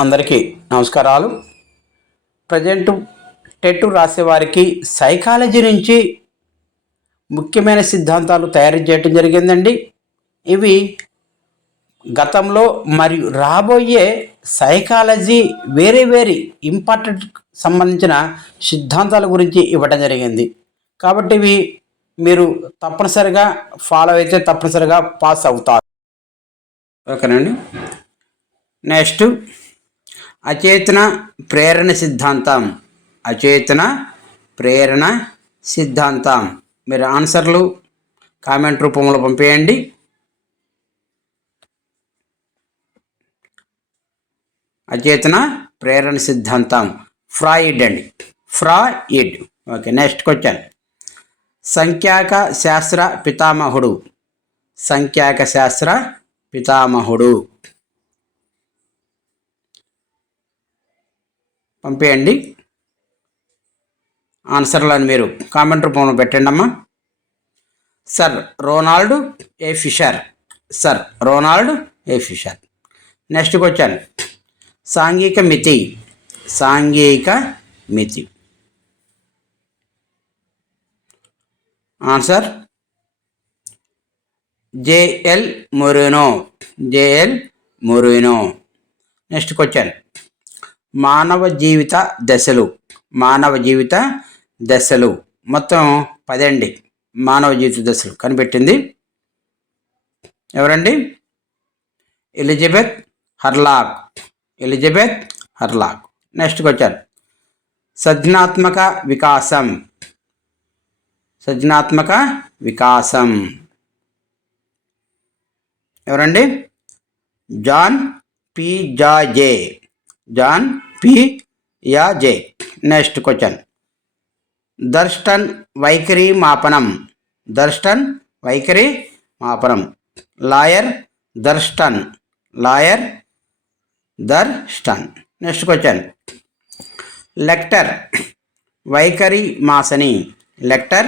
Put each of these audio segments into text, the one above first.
అందరికీ నమస్కారాలు. Present TET రాసేవారికి psychology నుంచి ముఖ్యమైన సిద్ధాంతాలు తయారు చేయటం జరిగిందండి. ఇవి గతంలో మరియు రాబోయే సైకాలజీ వేరే వేరే ఇంపార్టెంట్ సంబంధించిన సిద్ధాంతాల గురించి ఇవ్వడం జరిగింది. కాబట్టి ఇవి మీరు తప్పనిసరిగా ఫాలో అయితే తప్పనిసరిగా పాస్ అవుతారు. ఓకేనండి. నెక్స్ట్ అచేతన ప్రేరణ సిద్ధాంతం. అచేతన ప్రేరణ సిద్ధాంతం. మీరు ఆన్సర్లు కామెంట్ రూపంలో పంపేయండి. అచేతన ప్రేరణ సిద్ధాంతం. ఫ్రాయిడ్ అండి. ఫ్రాయిడ్. Okay next question. సంఖ్యాక శాస్త్ర పితామహుడు. సంఖ్యాక శాస్త్ర పితామహుడు. పంపేయండి. ఆన్సర్లను మీరు కామెంట్ రూపంలో పెట్టండి అమ్మా. Sir Ronald A Fisher? Sir Ronald A Fisher? Next question. సాంఘిక మితి. సాంఘిక మితి. Answer J L Moreno. J L Moreno. Next question. మానవ జీవిత దశలు. మానవ జీవిత దశలు. మొత్తం పదండి. మానవ జీవిత దశలు కనిపెట్టింది. ఎవరండి? Elizabeth Hurlock Elizabeth Hurlock next వచ్చారు సృజనాత్మక వికాసం. సృజనాత్మక వికాసం. ఎవరండి? John P. జాజే John P. యా. జే. Next question. దర్స్టన్ వైఖరి మాపనం. దర్స్టన్ వైఖరి మాపనం. Lawyer Thurstone lawyer Thurstone next question. Likert వైఖరి మాసని. లెక్టర్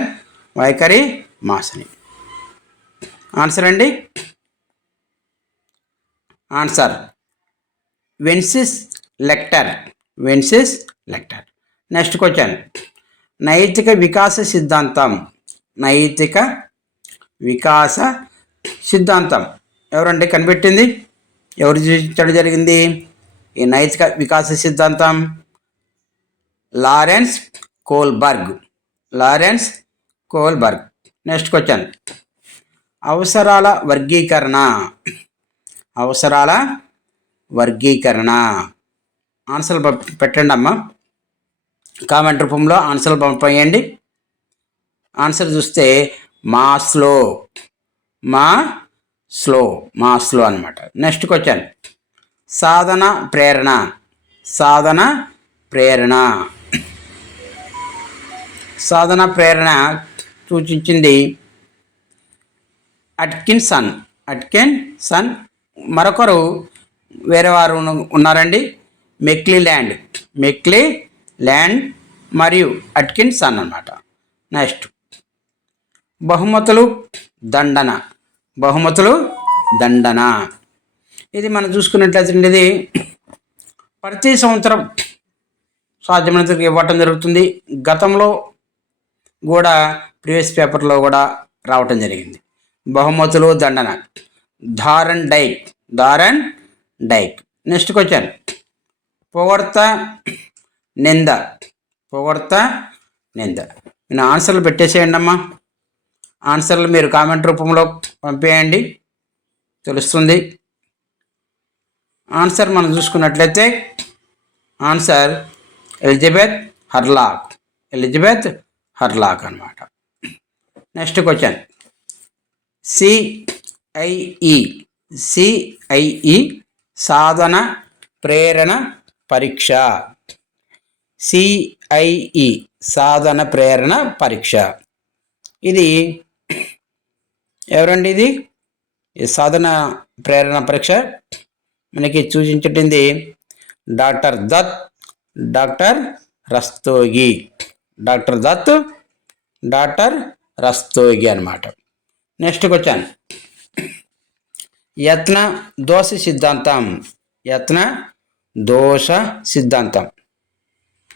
వైఖరి మాసని. ఆన్సర్ అండి? Answer. Rensis Likert Rensis Likert next question నైతిక వికాస సిద్ధాంతం నైతిక వికాస సిద్ధాంతం ఎవరండి కనిపెట్టింది? ఎవరు సూచించడం జరిగింది? ఈ నైతిక వికాస సిద్ధాంతం. Lawrence Kohlberg. Lawrence Kohlberg. Next question అవసరాల వర్గీకరణ. అవసరాల వర్గీకరణ. ఆన్సర్లు పంప- పెట్టండి అమ్మ. కామెంట్ రూపంలో ఆన్సర్లు పంపేయండి. ఆన్సర్ చూస్తే మా స్లో మా స్లో మా స్లో అనమాట నెక్స్ట్ క్వశ్చన్. సాధన ప్రేరణ. సాధన ప్రేరణ. సాధన ప్రేరణ సూచించింది అట్కిన్ సన్ అట్కిన్ సన్ మరొకరు వేరే వారు ఉన్నారండి. మెక్లీ ల్యాండ్ మెక్లీ ల్యాండ్ మరియు అట్కిన్ సన్ అన్నమాట. నెక్స్ట్ బహుమతులు దండన. బహుమతులు దండన. ఇది మనం చూసుకున్నట్లయితే ఇది ప్రతి సంవత్సరం సాధ్యమైనంత ఇవ్వటం జరుగుతుంది. గతంలో కూడా ప్రీవియస్ పేపర్లో కూడా రావటం జరిగింది. బహుమతులు దండన. ధారన్ డైక్. ధారన్ డైక్. నెక్స్ట్ క్వశ్చన్ పొగడత నింద. పొగడత నింద. నేను ఆన్సర్లు పెట్టేసేయండి అమ్మా. ఆన్సర్లు మీరు కామెంట్ రూపంలో పంపేయండి. తెలుస్తుంది. ఆన్సర్ మనం చూసుకున్నట్లయితే answer Elizabeth Hurlock. Elizabeth Hurlock అనమాట నెక్స్ట్ క్వశ్చన్. సిఐఈ సిఐఈ సాధన ప్రేరణ పరీక్ష. సిఐఈ సాధన ప్రేరణ పరీక్ష. ఇది ఎవరండి ఇది? సాధన ప్రేరణ పరీక్ష? మనకి సూచించటింది doctor Dutt doctor Rastogi. Doctor Dutt doctor Rastogi అనమాట నెక్స్ట్ క్వశ్చన్. యత్న దోష సిద్ధాంతం. యత్న దోష సిద్ధాంతం.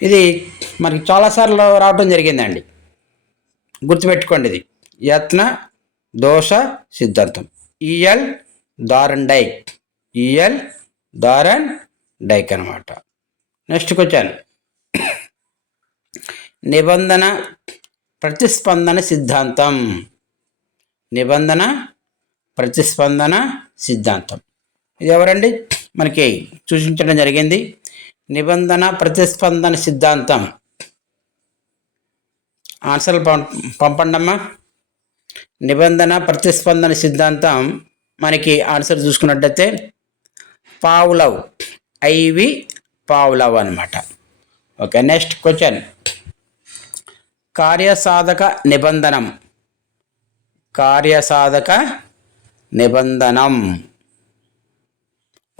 ఇది మనకి చాలాసార్లు రావడం జరిగిందండి. గుర్తుపెట్టుకోండి ఇది. యత్న దోష సిద్ధాంతం. ఈఎల్ దారన్ డైక్ ఈఎల్ దారన్ డైక్ అనమాట నెక్స్ట్ వచ్చాను నిబంధన ప్రతిస్పందన సిద్ధాంతం. నిబంధన ప్రతిస్పందన సిద్ధాంతం. ఇది ఎవరండి? మనకి సూచించడం జరిగింది. నిబంధన ప్రతిస్పందన సిద్ధాంతం. ఆన్సర్లు పం పంపండమ్మా. నిబంధన ప్రతిస్పందన సిద్ధాంతం మనకి ఆన్సర్ చూసుకున్నట్టయితే పావులవ్. ఐవి పావులవ్ అనమాట ఓకే నెక్స్ట్ క్వశ్చన్ కార్యసాధక నిబంధనం. కార్యసాధక నిబంధనం.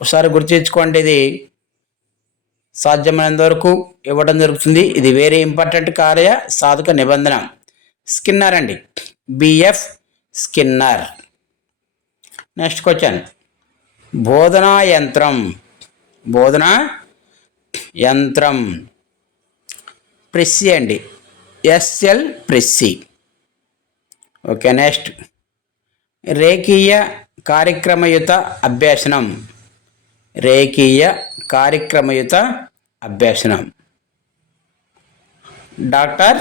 ఒకసారి గుర్తించుకోండి ఇది సాధ్యమైనంత వరకు ఇవ్వడం జరుగుతుంది. ఇది వేరే ఇంపార్టెంట్ కార్య సాధక నిబంధన. స్కిన్నర్ అండి. B F Skinner. Next question. బోధనా యంత్రం. బోధనా యంత్రం. ప్రిస్సి అండి. S L Pressey. Okay next. రేఖీయ కార్యక్రమయుత అభ్యాసనం. రేఖీయ కార్యక్రమయుత అభ్యసనం. Doctor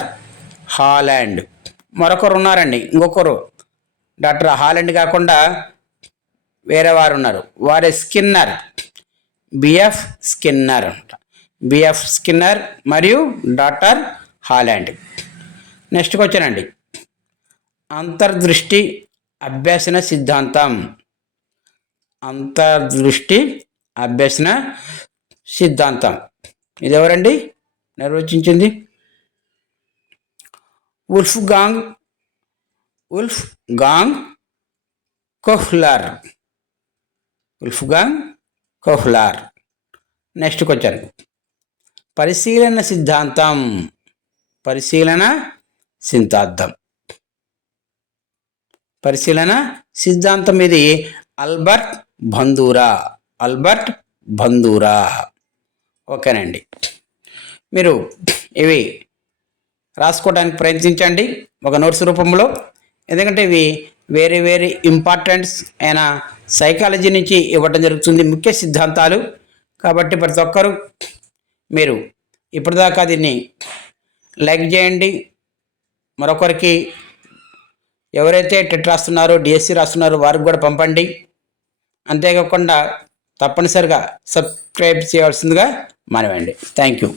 Holland. మరొకరు ఉన్నారండి. ఇంకొకరు. డాక్టర్ హాలాండ్ కాకుండా వేరే వారు ఉన్నారు. వారి Skinner. BF Skinner BF Skinner మరియు డాక్టర్ హాలాండ్. నెక్స్ట్కి వచ్చానండి అంతర్దృష్టి అభ్యసన సిద్ధాంతం. అంతర్దృష్టి అభ్యసన సిద్ధాంతం. ఇది ఎవరండి నిర్వచించింది Wolfgang Wolfgang Kohler. Wolfgang Kohler. Next question. పరిశీలన సిద్ధాంతం. పరిశీలన సిద్ధాంతం. పరిశీలన సిద్ధాంతం ఇది అల్బర్ట్ బందూరా. అల్బర్ట్ బందూరా ఓకేనండి. మీరు ఇవి రాసుకోవడానికి ప్రయత్నించండి ఒక నోట్స్ రూపంలో. ఎందుకంటే ఇవి వేరే వేరే ఇంపార్టెంట్స్ అయిన సైకాలజీ నుంచి ఇవ్వడం జరుగుతుంది ముఖ్య సిద్ధాంతాలు. కాబట్టి ప్రతి ఒక్కరూ మీరు ఇప్పటిదాకా దీన్ని లైక్ చేయండి. మరొకరికి ఎవరైతే టెట్ రాస్తున్నారో డిఎస్సి రాస్తున్నారో వారికి కూడా పంపండి. అంతేకాకుండా తప్పనిసరిగా సబ్స్క్రైబ్ చేయవలసిందిగా మనవండి థ్యాంక్ యూ